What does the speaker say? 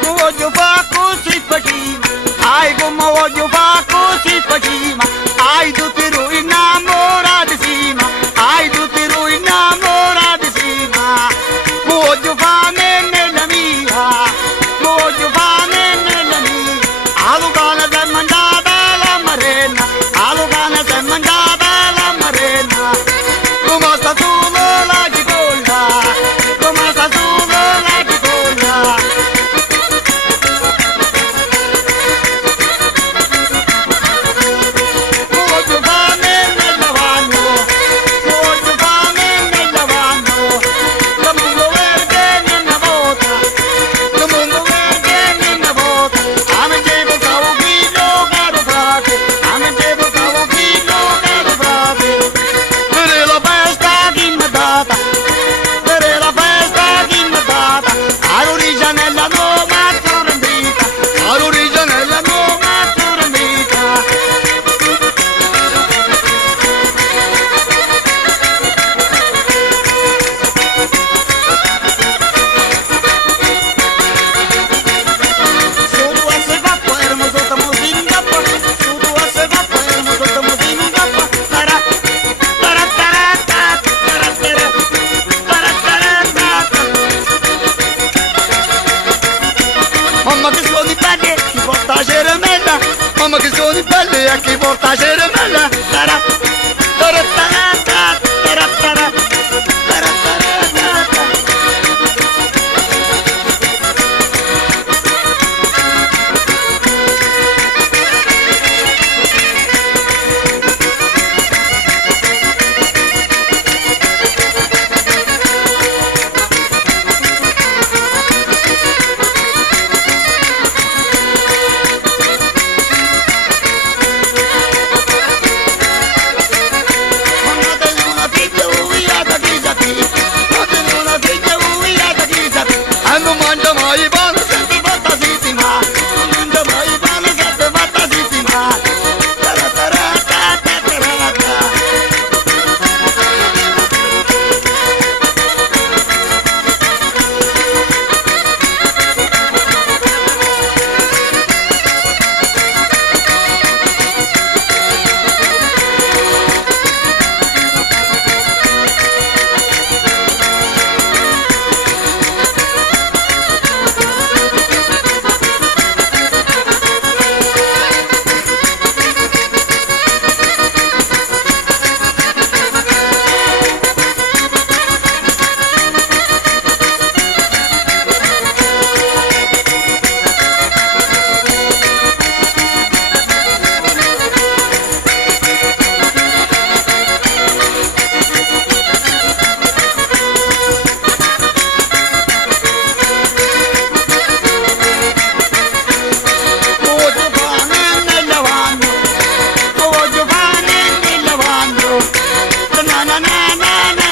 Voglio fare così facima, ai come voglio fare così facima, ai tutti noi innamorati sima, ai tutti noi innamorati sima. Voglio fare nella mia, voglio fare nella mia, a Lucana si è mangiata la marena, a Lucana si è mangiata la marena, come sta solo la cipolla, come sta solo la cipolla. Mamma che sono i belli e chi porta a cerimella. Non mangia mai pane, senti fantasissima, non mangia mai pane, senti fantasissima. Na na na na na.